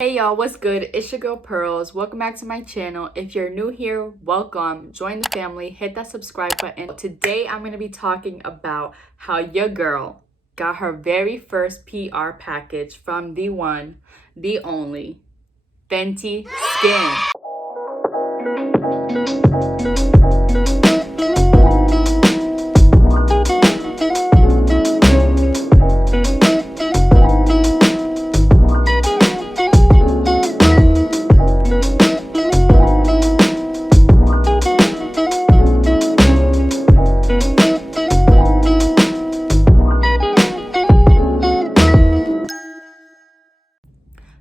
Hey y'all, what's good? It's your girl Pearls. Welcome back to my channel. If you're new here, welcome. Join the family. Hit that subscribe button. Today I'm going to be talking about how your girl got her very first PR package from the one, the only, Fenty Skin.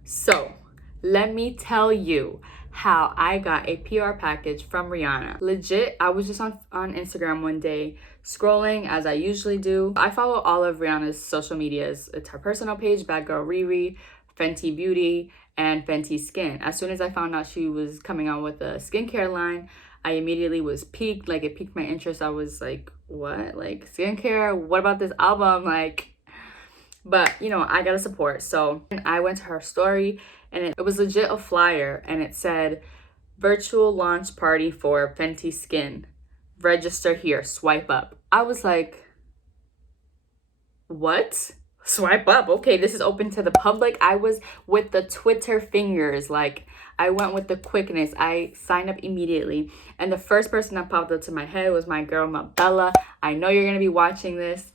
So, let me tell you how I got a PR package from Rihanna. Legit, I was just on Instagram one day, scrolling as I usually do. I follow all of Rihanna's social medias. It's her personal page, Bad Girl Riri, Fenty Beauty, and Fenty Skin. As soon as I found out she was coming out with a skincare line, I immediately was piqued. Like, it piqued my interest. I was like, what? Like, skincare? What about this album? Like, but, you know, I gotta support. So I went to her story and it was legit a flyer and it said, virtual launch party for Fenty Skin. Register here, swipe up. I was like, what? Swipe up? Okay, this is open to the public. I was with the Twitter fingers. Like, I went with the quickness. I signed up immediately. And the first person that popped up to my head was my girl, Bella. I know you're gonna be watching this.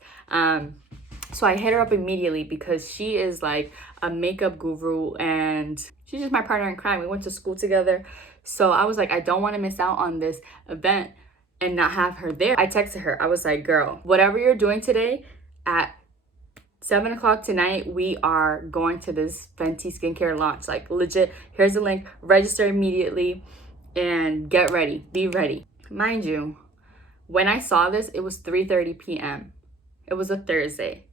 So I hit her up immediately because she is like a makeup guru and she's just my partner in crime. We went to school together. So I was like, I don't want to miss out on this event and not have her there. I texted her. I was like, girl, whatever you're doing today at 7 o'clock tonight, we are going to this Fenty skincare launch. Like, legit, here's the link. Register immediately and get ready. Be ready. Mind you, when I saw this, it was 3:30 p.m. It was a Thursday.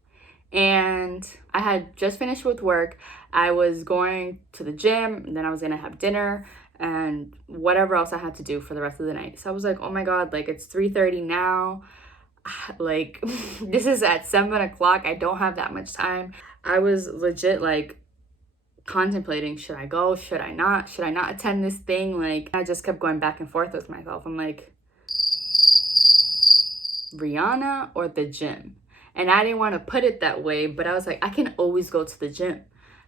And I had just finished with work. I was going to the gym, and then I was gonna have dinner and whatever else I had to do for the rest of the night. So I was like, oh my God, like it's 3:30 now. Like this is at 7 o'clock. I don't have that much time. I was legit like contemplating, should I go? Should I not? Should I not attend this thing? Like, I just kept going back and forth with myself. I'm like, Rihanna or the gym? And I didn't want to put it that way, but I was like, I can always go to the gym,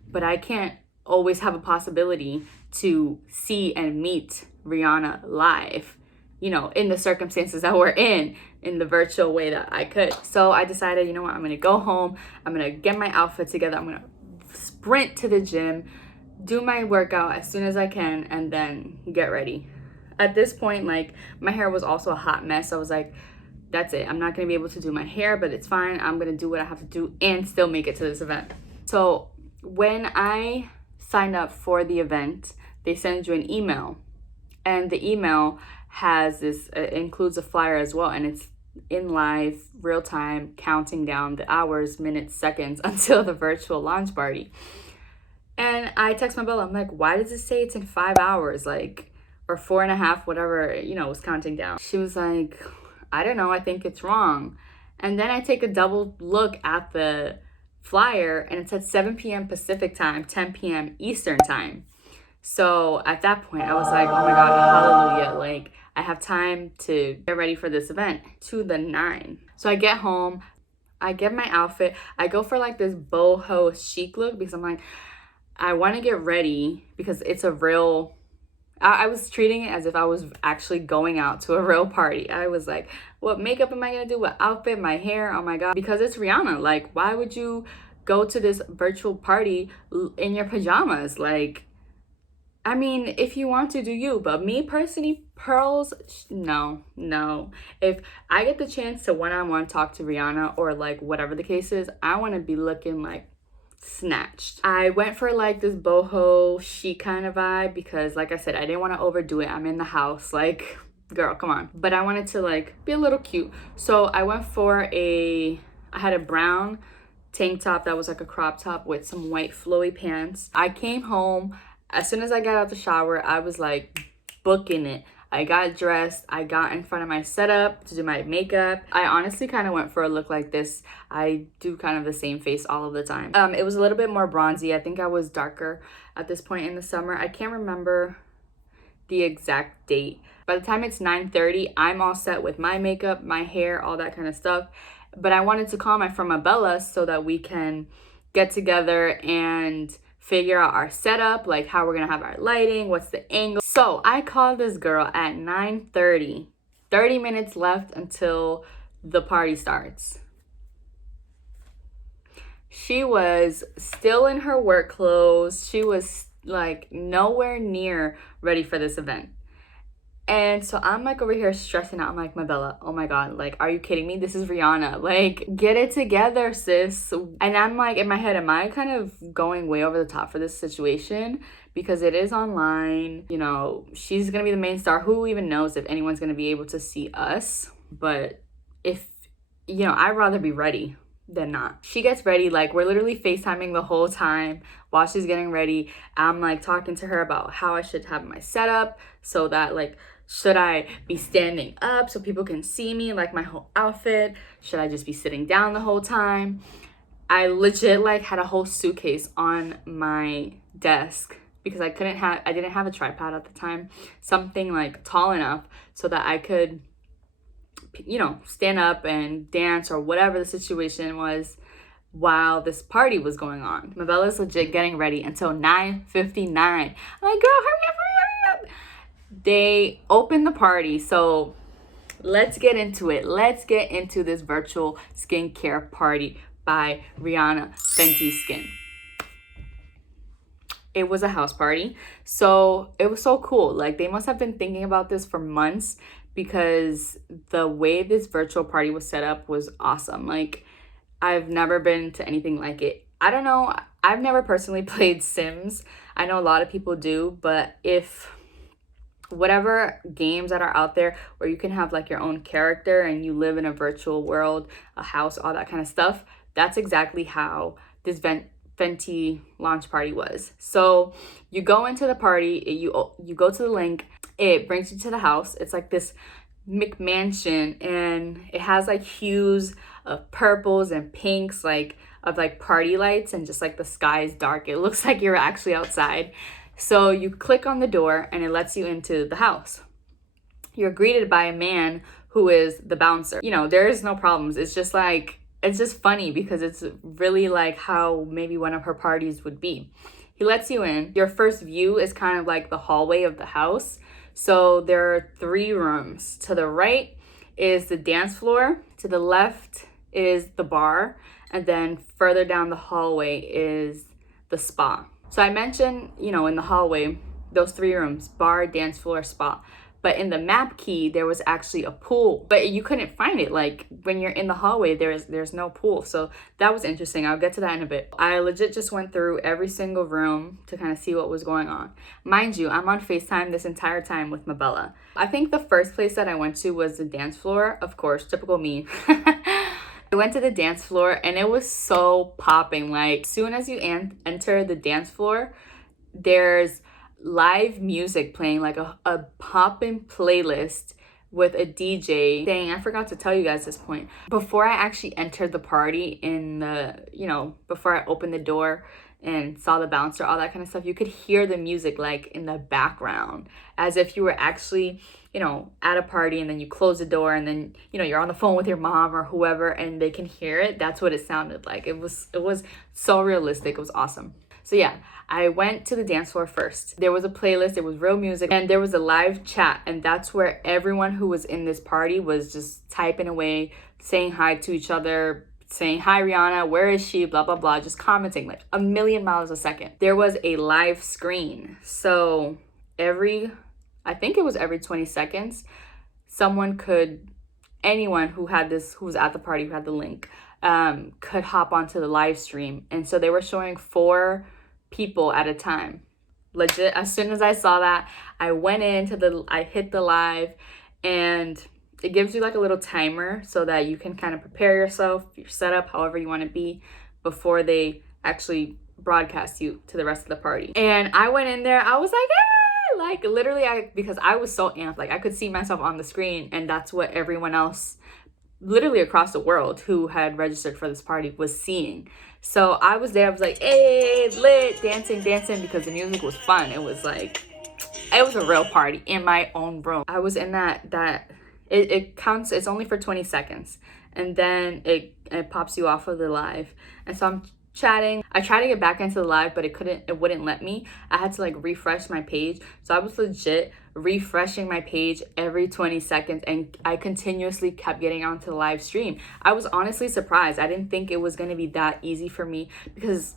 but I can't always have a possibility to see and meet Rihanna live, you know, in the circumstances that we're in the virtual way that I could. So I decided, you know what, I'm going to go home. I'm going to get my outfit together. I'm going to sprint to the gym, do my workout as soon as I can, and then get ready. At this point, like, my hair was also a hot mess. I was like, that's it. I'm not going to be able to do my hair, but it's fine. I'm going to do what I have to do and still make it to this event. So when I signed up for the event, they send you an email. And the email has this, includes a flyer as well. And it's in live, real time, counting down the hours, minutes, seconds until the virtual launch party. And I text my Bella. I'm like, why does it say it's in 5 hours? Like, or 4.5, whatever, you know, was counting down. She was like, I don't know, I think it's wrong. And then I take a double look at the flyer and it said 7 p.m. Pacific time, 10 p.m. Eastern time. So at that point, I was like, oh my God, hallelujah. Like, I have time to get ready for this event to the 9. So I get home, I get my outfit. I go for like this boho chic look because I'm like, I want to get ready because it's a real... I was treating it as if I was actually going out to a real party. I was like, what makeup am I going to do? What outfit? My hair? Oh my God. Because it's Rihanna. Like, why would you go to this virtual party in your pajamas? Like, I mean, if you want to, do you. But me personally, Pearls, no. If I get the chance to one-on-one talk to Rihanna or like whatever the case is, I want to be looking like snatched. I went for like this boho chic kind of vibe because, like I said, I didn't want to overdo it. I'm in the house, like, girl, come on. But I wanted to like be a little cute. So I went for I had a brown tank top that was like a crop top with some white flowy pants. I came home. As soon as I got out the shower, I was like booking it. I got dressed, I got in front of my setup to do my makeup. I honestly kind of went for a look like this. I do kind of the same face all of the time. It was a little bit more bronzy. I think I was darker at this point in the summer. I can't remember the exact date. By the time it's 9:30, I'm all set with my makeup, my hair, all that kind of stuff. But I wanted to call my friend Mabella so that we can get together and figure out our setup, like how we're gonna have our lighting, what's the angle. So I called this girl at 9:30, 30 minutes left until the party starts. She was still in her work clothes. She was like nowhere near ready for this event. And so I'm like over here stressing out. I'm like, Mabella, oh my God, like, are you kidding me? This is Rihanna. Like, get it together, sis. And I'm like, in my head, am I kind of going way over the top for this situation? Because it is online. You know, she's going to be the main star. Who even knows if anyone's going to be able to see us? But if, you know, I'd rather be ready than not. She gets ready, like we're literally FaceTiming the whole time while she's getting ready. I'm like talking to her about how I should have my setup so that like, should I be standing up so people can see me, like my whole outfit? Should I just be sitting down the whole time? I legit like had a whole suitcase on my desk because I didn't have a tripod at the time, something like tall enough so that I could, you know, stand up and dance or whatever the situation was while this party was going on. Mabella's legit getting ready until 9:59. I'm like, girl, hurry up. They opened the party, so let's get into it. Let's get into this virtual skincare party by Rihanna Fenty Skin. It was a house party, so it was so cool. Like, they must have been thinking about this for months because the way this virtual party was set up was awesome. Like, I've never been to anything like it. I don't know. I've never personally played Sims. I know a lot of people do, but if whatever games that are out there where you can have like your own character and you live in a virtual world, a house, all that kind of stuff, that's exactly how this Fenty launch party was. So you go into the party, you go to the link, it brings you to the house. It's like this McMansion and it has like hues of purples and pinks, like of like party lights, and just like the sky is dark. It looks like you're actually outside. So you click on the door and it lets you into the house. You're greeted by a man who is the bouncer. You know, there is no problems. It's just funny because it's really like how maybe one of her parties would be. He lets you in. Your first view is kind of like the hallway of the house. So there are 3 rooms. To the right is the dance floor. To the left is the bar. And then further down the hallway is the spa. So I mentioned, you know, in the hallway, those 3 rooms, bar, dance floor, spa. But in the map key, there was actually a pool, but you couldn't find it. Like when you're in the hallway, there's no pool. So that was interesting. I'll get to that in a bit. I legit just went through every single room to kind of see what was going on. Mind you, I'm on FaceTime this entire time with Mabella. I think the first place that I went to was the dance floor. Of course, typical me. I went to the dance floor and it was so popping. Like, as soon as you enter the dance floor, there's live music playing, like a poppin' playlist with a DJ. Dang, I forgot to tell you guys this point. Before I actually entered the party before I opened the door and saw the bouncer, all that kind of stuff, you could hear the music like in the background as if you were actually, you know, at a party, and then you close the door and then, you know, you're on the phone with your mom or whoever and they can hear it. That's what it sounded like. It was so realistic. It was awesome. So yeah, I went to the dance floor first. There was a playlist, it was real music, and there was a live chat, and that's where everyone who was in this party was just typing away, saying hi to each other, saying, hi Rihanna, where is she, blah, blah, blah, just commenting like a million miles a second. There was a live screen. So I think it was every 20 seconds, anyone who was at the party, who had the link, could hop onto the live stream. And so they were showing 4 people at a time. Legit, as soon as I saw that, I went I hit the live, and it gives you like a little timer so that you can kind of prepare yourself, your setup, however you want to be, before they actually broadcast you to the rest of the party. And I went in there, I was like, hey, like literally, because I was so amped, like I could see myself on the screen, and that's what everyone else literally across the world who had registered for this party was seeing. So I was there, I was like, hey, lit, dancing, because the music was fun. It was like, it was a real party in my own room. I was in it counts, it's only for 20 seconds. And then it pops you off of the live. And so I'm chatting. I tried to get back into the live, but it wouldn't let me. I had to like refresh my page. So I was legit refreshing my page every 20 seconds, and I continuously kept getting onto the live stream. I was honestly surprised. I didn't think it was going to be that easy for me because,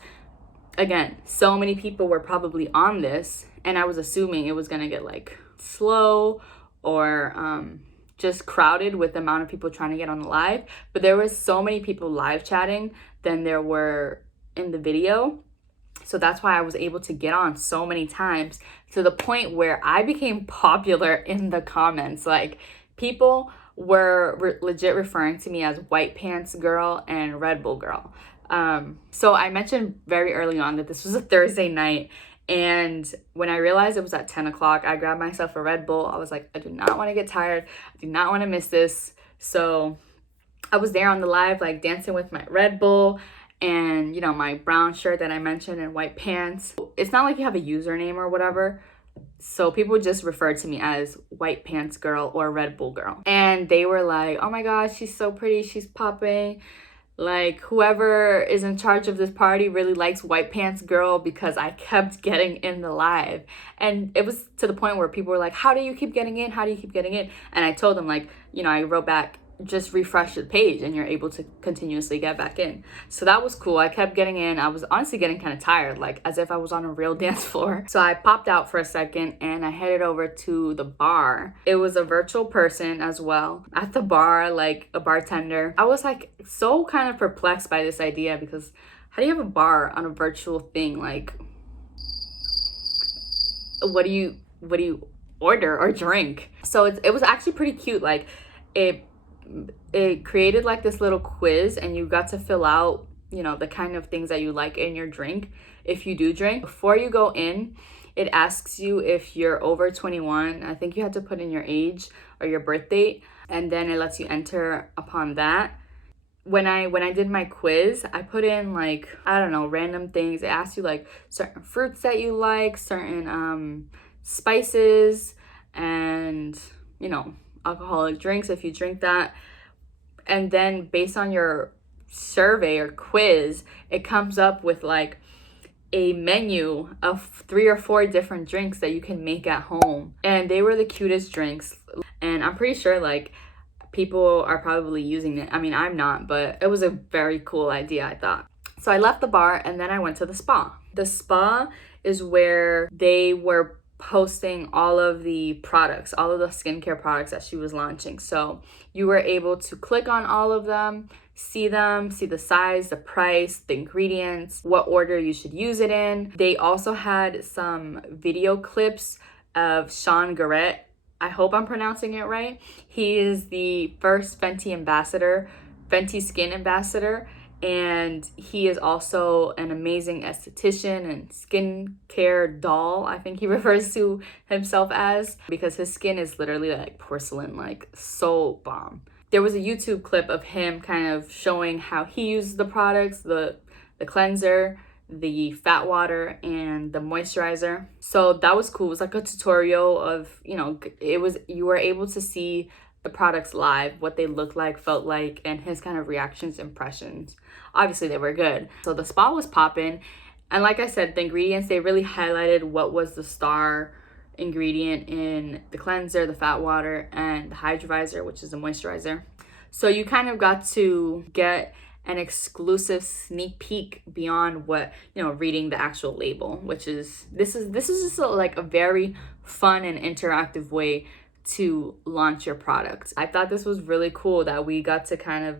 again, so many people were probably on this, and I was assuming it was going to get like slow or just crowded with the amount of people trying to get on the live. But there was so many people live chatting than there were in the video. So that's why I was able to get on so many times, to the point where I became popular in the comments. Like, people were legit referring to me as White Pants Girl and Red Bull Girl. So I mentioned very early on that this was a Thursday night. And when I realized it was at 10 o'clock, I grabbed myself a Red Bull. I was like, I do not want to get tired. I do not want to miss this. So I was there on the live, like dancing with my Red Bull and, you know, my brown shirt that I mentioned and white pants. It's not like you have a username or whatever. So people just refer to me as White Pants Girl or Red Bull Girl. And they were like, oh my gosh, she's so pretty. She's popping. Like, whoever is in charge of this party really likes White Pants Girl, because I kept getting in the live. And it was to the point where people were like, how do you keep getting in? How do you keep getting in? And I told them, like, you know, I wrote back, just refresh the page and you're able to continuously get back in. So that was cool. I kept getting in. I was honestly getting kind of tired, like as if I was on a real dance floor. So I popped out for a second and I headed over to the bar. It was a virtual person as well at the bar, like a bartender. I was like so kind of perplexed by this idea, because how do you have a bar on a virtual thing? Like, what do you order or drink? So it was actually pretty cute. Like, it created like this little quiz, and you got to fill out, you know, the kind of things that you like in your drink, if you do drink. Before you go in, it asks you if you're over 21. I think you had to put in your age or your birth date, and then it lets you enter upon that. When I did my quiz, I put in like, I don't know, random things. It asks you like certain fruits that you like, certain spices, and, you know, alcoholic drinks if you drink that. And then based on your survey or quiz, it comes up with like a menu of 3 or 4 different drinks that you can make at home. And they were the cutest drinks, and I'm pretty sure like people are probably using it. I mean, I'm not, but it was a very cool idea, I thought. So I left the bar and then I went to the spa. The spa is where they were posting all of the products, all of the skincare products that she was launching. So you were able to click on all of them, see the size, the price, the ingredients, what order you should use it in. They also had some video clips of Sean Garrett. I hope I'm pronouncing it right. He is the first Fenty ambassador, Fenty skin ambassador. And he is also an amazing esthetician and skincare doll, I think he refers to himself as, because his skin is literally like porcelain, like so bomb. There was a YouTube clip of him kind of showing how he uses the products, the cleanser, the fat water, and the moisturizer. So that was cool. It was like a tutorial of, you know, you were able to see the products live, what they looked like, felt like, and his kind of reactions, impressions. Obviously they were good. So the spa was popping, and like I said, the ingredients, they really highlighted what was the star ingredient in the cleanser, the fat water, and the hydrovisor, which is the moisturizer. So you kind of got to get an exclusive sneak peek beyond what, you know, reading the actual label, which is this is just like a very fun and interactive way to launch your product. I thought this was really cool that we got to kind of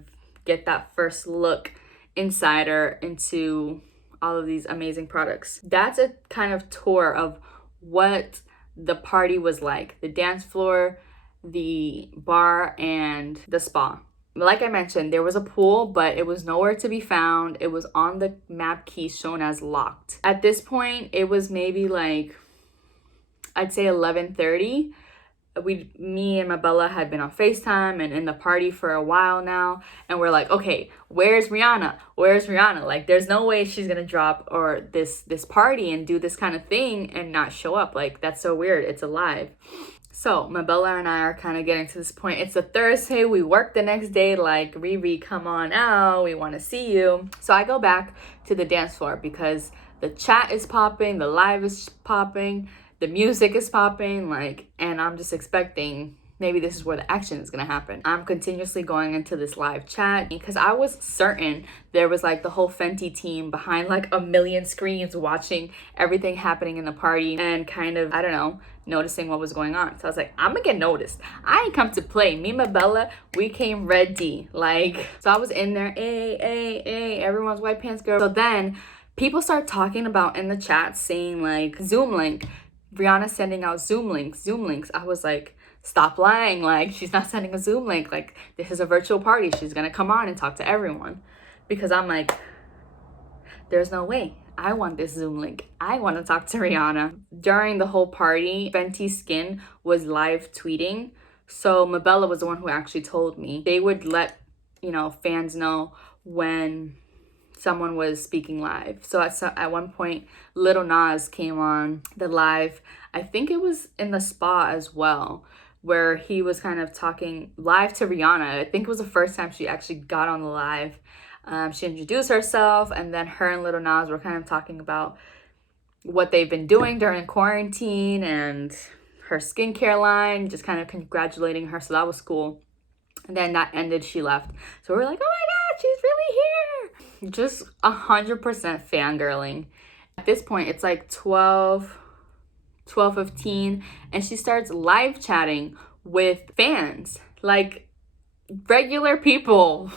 get that first look insider into all of these amazing products. That's a kind of tour of what the party was like, the dance floor, the bar, and the spa. Like I mentioned, there was a pool, but it was nowhere to be found. It was on the map key shown as locked. At this point, it was maybe like I'd say 11:30. Me and Mabella had been on FaceTime and in the party for a while now, and we're like, okay, where's Rihanna? Where's Rihanna? Like, there's no way she's gonna drop or this party and do this kind of thing and not show up. Like, that's so weird. It's alive. So Mabella and I are kind of getting to this point. It's a Thursday. We work the next day. Like, Riri, come on out. We want to see you. So I go back to the dance floor because the chat is popping, the live is popping, the music is popping, like, and I'm just expecting maybe this is where the action is gonna happen. I'm continuously going into this live chat because I was certain there was like the whole Fenty team behind like a million screens watching everything happening in the party and kind of, I don't know, noticing what was going on. So I was like, I'm gonna get noticed. I ain't come to play. Me and Mabella, we came ready. Like, so I was in there, everyone's white pants girl. So then people start talking about in the chat saying like Zoom link. Rihanna sending out Zoom links. I was like, stop lying. Like, she's not sending a Zoom link. Like, this is a virtual party. She's gonna come on and talk to everyone. Because I'm like, there's no way. I want this Zoom link. I want to talk to Rihanna. During the whole party, Fenty Skin was live tweeting. So Mabella was the one who actually told me. They would let, fans know when someone was speaking live. So at one point, Lil Nas came on the live. I think it was in the spa as well, where he was kind of talking live to Rihanna. I think it was the first time she actually got on the live. She introduced herself, and then her and Lil Nas were kind of talking about what they've been doing during quarantine and her skincare line, just kind of congratulating her. So that was cool. And then that ended, she left. So we're like, oh my God, she's really here. Just 100% fangirling. At this point, it's like 12:15, and she starts live chatting with fans, like regular people.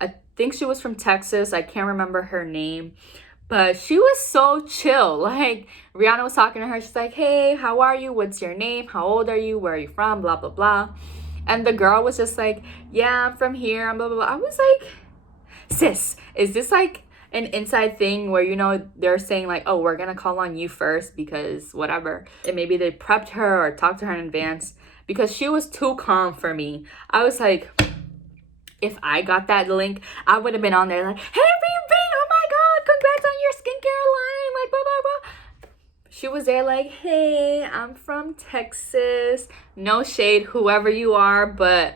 I think she was from Texas. I can't remember her name, but she was so chill. Like, Rihanna was talking to her. She's like, hey, how are you? What's your name? How old are you? Where are you from? Blah, blah, blah. And the girl was just like, yeah, I'm from here, and blah, blah, blah. I was like, sis, is this like an inside thing where, they're saying like, oh, we're gonna call on you first because whatever. And maybe they prepped her or talked to her in advance, because she was too calm for me. I was like, if I got that link, I would have been on there like, hey, Riri, oh my God, congrats on your skincare line, like, blah, blah, blah. She was there like, hey, I'm from Texas. No shade, whoever you are, but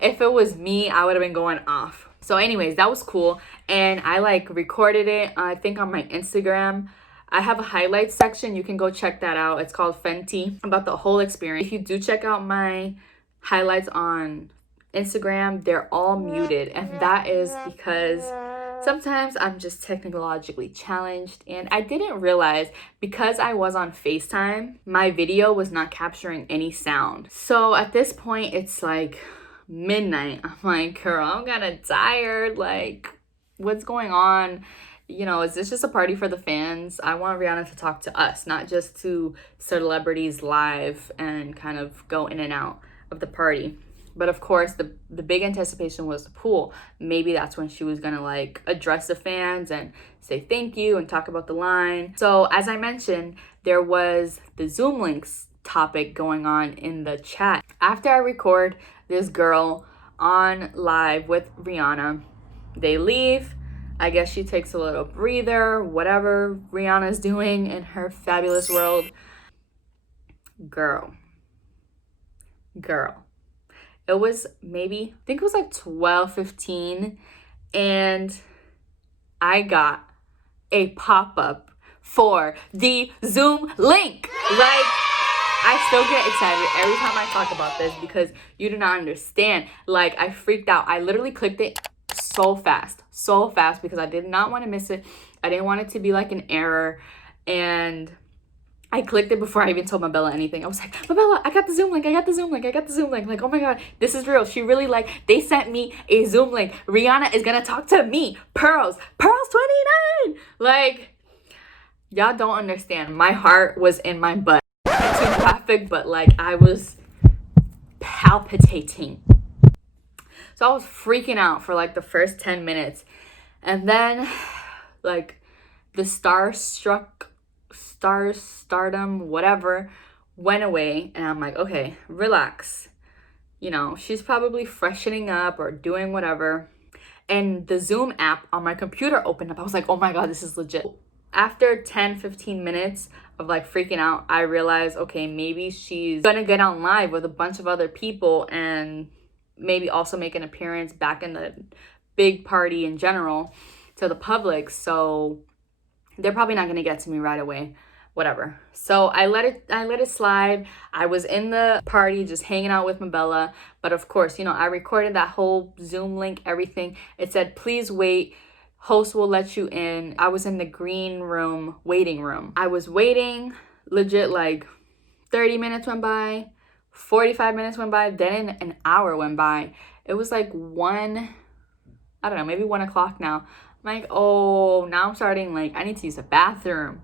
if it was me, I would have been going off. So anyways, that was cool. And I like recorded it, I think on my Instagram. I have a highlights section. You can go check that out. It's called Fenty, about the whole experience. If you do check out my highlights on Instagram, they're all muted. And that is because sometimes I'm just technologically challenged. And I didn't realize, because I was on FaceTime, my video was not capturing any sound. So at this point, it's like midnight. I'm like, girl, I'm kind of tired. Like, what's going on? Is this just a party for the fans? I want Rihanna to talk to us, not just to celebrities live and kind of go in and out of the party. But of course, the big anticipation was the pool. Maybe that's when she was gonna like address the fans and say thank you and talk about the line. So as I mentioned, there was the Zoom links topic going on in the chat. After I record this girl on live with Rihanna, they leave. I guess she takes a little breather, whatever Rihanna's doing in her fabulous world. Girl. It was maybe, I think it was like 12:15, and I got a pop-up for the Zoom link. Like, I still get excited every time I talk about this because you do not understand. Like, I freaked out. I literally clicked it so fast because I did not want to miss it. I didn't want it to be like an error, and I clicked it before I even told Mabella anything. I was like, Mabella, I got the Zoom link. Like, oh my God, this is real. She really they sent me a Zoom link. Rihanna is gonna talk to me. Pearls 29. Like, y'all don't understand. My heart was in my butt. Not too graphic, but like, I was palpitating. So I was freaking out for like the first 10 minutes. And then like the stardom, whatever, went away, and I'm like, okay, relax. You know, she's probably freshening up or doing whatever. And the Zoom app on my computer opened up. I was like, oh my God, this is legit. After 10-15 minutes of like freaking out, I realized, okay, maybe she's gonna get on live with a bunch of other people and maybe also make an appearance back in the big party in general to the public. So they're probably not gonna get to me right away. Whatever. So I let it slide. I was in the party just hanging out with Mabella. But of course, you know, I recorded that whole Zoom link, everything. It said, please wait. Host will let you in. I was in the green room, waiting room. I was waiting, legit, like 30 minutes went by, 45 minutes went by, then an hour went by. It was like I don't know, maybe 1 o'clock now. I'm like, oh, now I'm starting, like, I need to use the bathroom.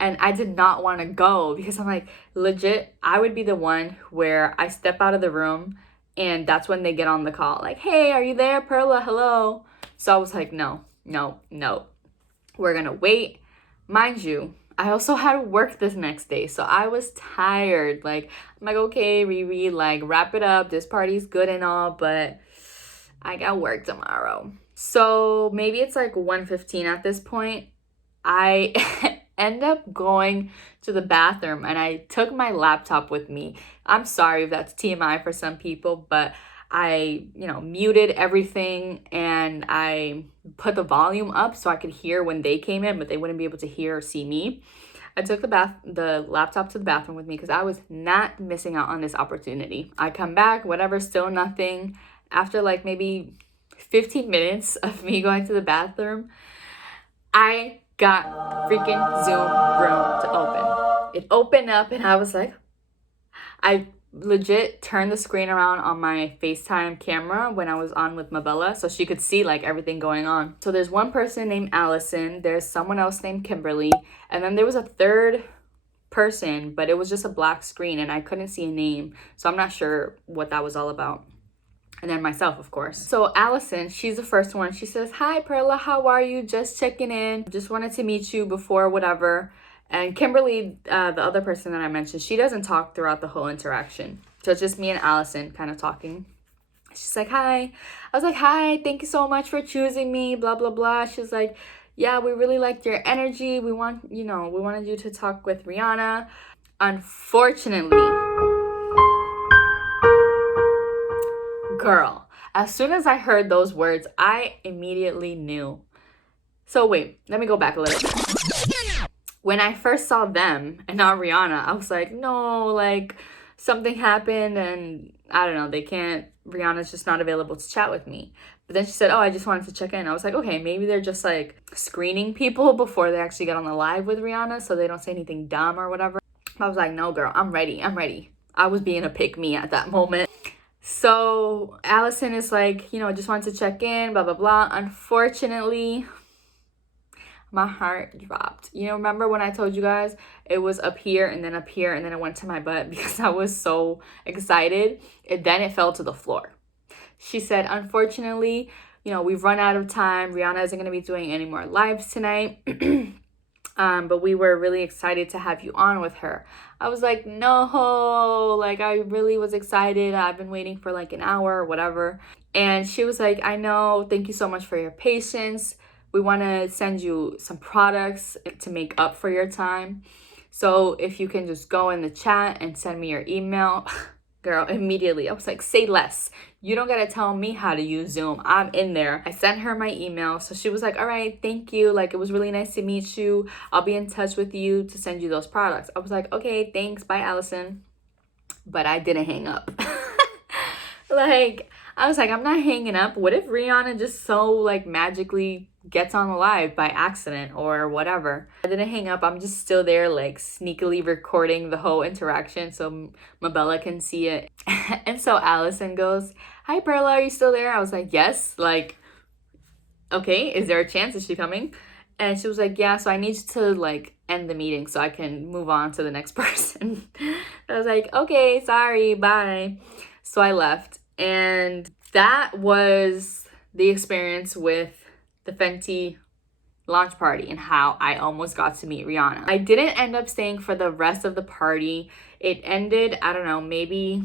And I did not want to go because I'm like, legit, I would be the one where I step out of the room and that's when they get on the call. Like, hey, are you there, Perla? Hello. So I was like, no. We're going to wait. Mind you, I also had to work this next day. So I was tired. Like, I'm like, okay, Riri, like, wrap it up. This party's good and all, but I got work tomorrow. So maybe it's like 1:15 at this point. I end up going to the bathroom and I took my laptop with me. I'm sorry if that's TMI for some people, but I, you know, muted everything and I put the volume up so I could hear when they came in, but they wouldn't be able to hear or see me. I took the laptop to the bathroom with me because I was not missing out on this opportunity. I come back, whatever, still nothing. After like maybe 15 minutes of me going to the bathroom, I got freaking Zoom room to open. It opened up and I was like, I legit turned the screen around on my FaceTime camera when I was on with Mabella so she could see like everything going on. So there's one person named Allison, there's someone else named Kimberly, and then there was a third person, but it was just a black screen and I couldn't see a name. So I'm not sure what that was all about. And then myself, of course. So Allison, she's the first one. She says, hi, Perla, how are you? Just checking in. Just wanted to meet you before whatever. And Kimberly, the other person that I mentioned, she doesn't talk throughout the whole interaction. So it's just me and Allison kind of talking. She's like, hi. I was like, hi, thank you so much for choosing me, blah, blah, blah. She's like, yeah, we really liked your energy. We wanted you to talk with Rihanna. Unfortunately, girl, as soon as I heard those words, I immediately knew. So wait, let me go back a little bit. When I first saw them and not Rihanna, I was like, no, like something happened and I don't know, Rihanna's just not available to chat with me. But then she said, oh, I just wanted to check in. I was like, okay, maybe they're just like screening people before they actually get on the live with Rihanna so they don't say anything dumb or whatever. I was like, no, girl, I'm ready. I was being a pick-me at that moment. So Allison is like, just wanted to check in, blah, blah, blah. Unfortunately, my heart dropped. Remember when I told you guys it was up here and then it went to my butt because I was so excited. Then it fell to the floor. She said, unfortunately, we've run out of time. Rihanna isn't going to be doing any more lives tonight. But we were really excited to have you on with her. I was like, no, like I really was excited. I've been waiting for like an hour or whatever. And she was like, I know, thank you so much for your patience. We want to send you some products to make up for your time. So if you can just go in the chat and send me your email. Girl, immediately I was like, say less. You don't gotta tell me how to use Zoom. I'm in there. I sent her my email. So she was like, all right, thank you. Like, it was really nice to meet you. I'll be in touch with you to send you those products. I was like, okay, thanks. Bye, Allison. But I didn't hang up. Like, I was like, I'm not hanging up. What if Rihanna just so like magically gets on the live by accident or whatever? I didn't hang up. I'm just still there like sneakily recording the whole interaction so Mabella can see it. And so Allison goes, hi, Perla, are you still there? I was like, yes. Like, okay, is there a chance? Is she coming? And she was like, yeah, so I need you to like end the meeting so I can move on to the next person. I was like, okay, sorry, bye. So I left. And that was the experience with the Fenty launch party and how I almost got to meet Rihanna. I didn't end up staying for the rest of the party. It ended, I don't know, maybe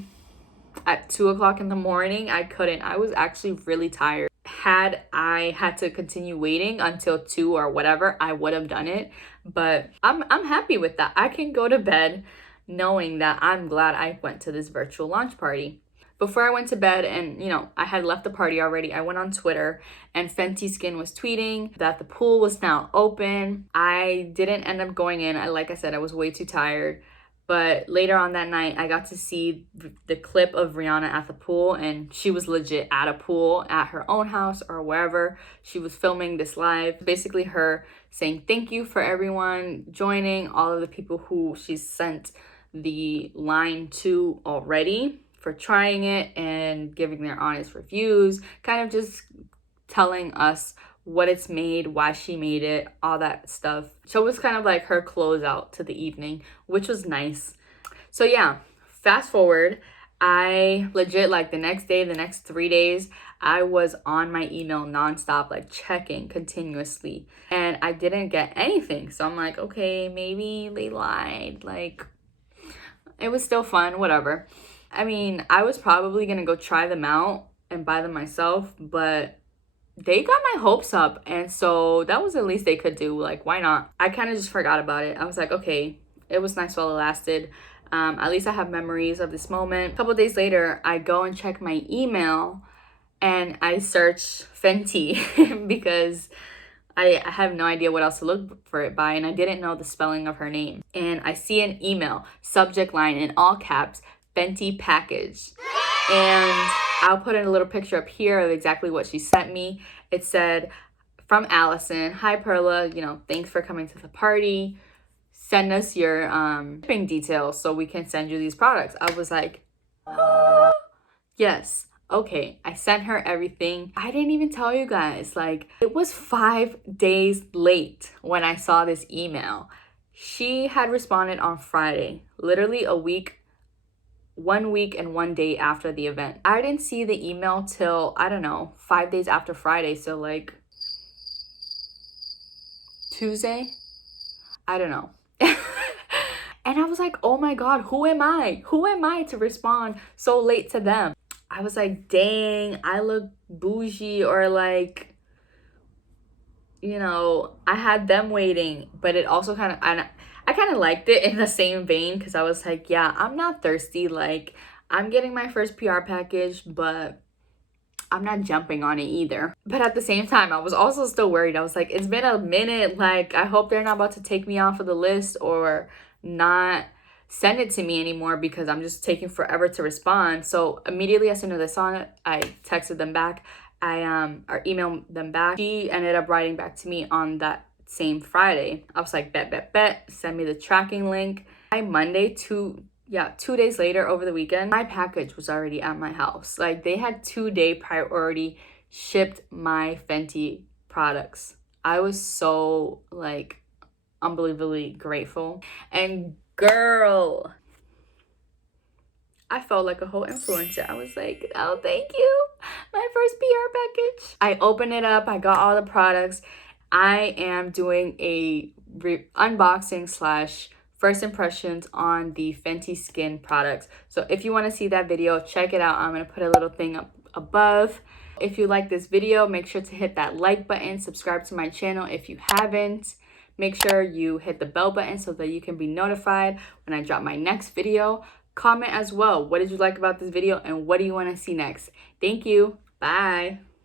at 2 o'clock in the morning. I couldn't. I was actually really tired. Had I had to continue waiting until 2 or whatever, I would have done it. But I'm happy with that. I can go to bed knowing that I'm glad I went to this virtual launch party. Before I went to bed and, you know, I had left the party already, I went on Twitter and Fenty Skin was tweeting that the pool was now open. I didn't end up going in. Like I said, I was way too tired. But later on that night, I got to see the clip of Rihanna at the pool, and she was legit at a pool at her own house or wherever. She was filming this live. Basically her saying thank you for everyone joining, all of the people who she sent the line to already for trying it and giving their honest reviews, kind of just telling us what it's made, why she made it, all that stuff. So it was kind of like her closeout to the evening, which was nice. So yeah, fast forward, I legit, like the next day, the next 3 days, I was on my email nonstop, like checking continuously, and I didn't get anything. So I'm like, okay, maybe they lied. Like, it was still fun, whatever. I mean, I was probably gonna go try them out and buy them myself, but they got my hopes up, and so that was the least they could do. Like, why not? I kind of just forgot about it. I was like, okay, it was nice while it lasted. At least I have memories of this moment. A couple days later, I go and check my email and I search Fenty because I have no idea what else to look for it by, and I didn't know the spelling of her name. And I see an email, subject line in all caps, Fenty package. And I'll put in a little picture up here of exactly what she sent me. It said, from Allison, hi Perla, you know, thanks for coming to the party. Send us your shipping details so we can send you these products. I was like, oh, yes. Okay, I sent her everything. I didn't even tell you guys, like, it was 5 days late when I saw this email. She had responded on Friday, literally 1 week and 1 day after the event. I didn't see the email till, I don't know, 5 days after Friday. So like Tuesday, I don't know. And I was like, oh my God, who am I? Who am I to respond so late to them? I was like, dang, I look bougie, or like, you know, I had them waiting. But it also kind of, I kind of liked it in the same vein, because I was like, yeah, I'm not thirsty. Like, I'm getting my first PR package, but I'm not jumping on it either. But at the same time, I was also still worried. I was like, it's been a minute. Like, I hope they're not about to take me off of the list or not send it to me anymore, because I'm just taking forever to respond. So immediately as soon as I saw it, I texted them back. Or emailed them back. She ended up writing back to me on that same Friday. I was like, bet, send me the tracking link. By Monday, 2 days later, over the weekend, my package was already at my house. Like, they had 2-day priority shipped my Fenty products. I was so, like, unbelievably grateful. And girl, I felt like a whole influencer. I was like, oh, thank you. My first PR package. I opened it up. I got all the products. I am doing a unboxing / first impressions on the Fenty Skin products. So if you want to see that video, check it out. I'm going to put a little thing up above. If you like this video, make sure to hit that like button. Subscribe to my channel if you haven't. Make sure you hit the bell button so that you can be notified when I drop my next video. Comment as well. What did you like about this video and what do you want to see next? Thank you. Bye.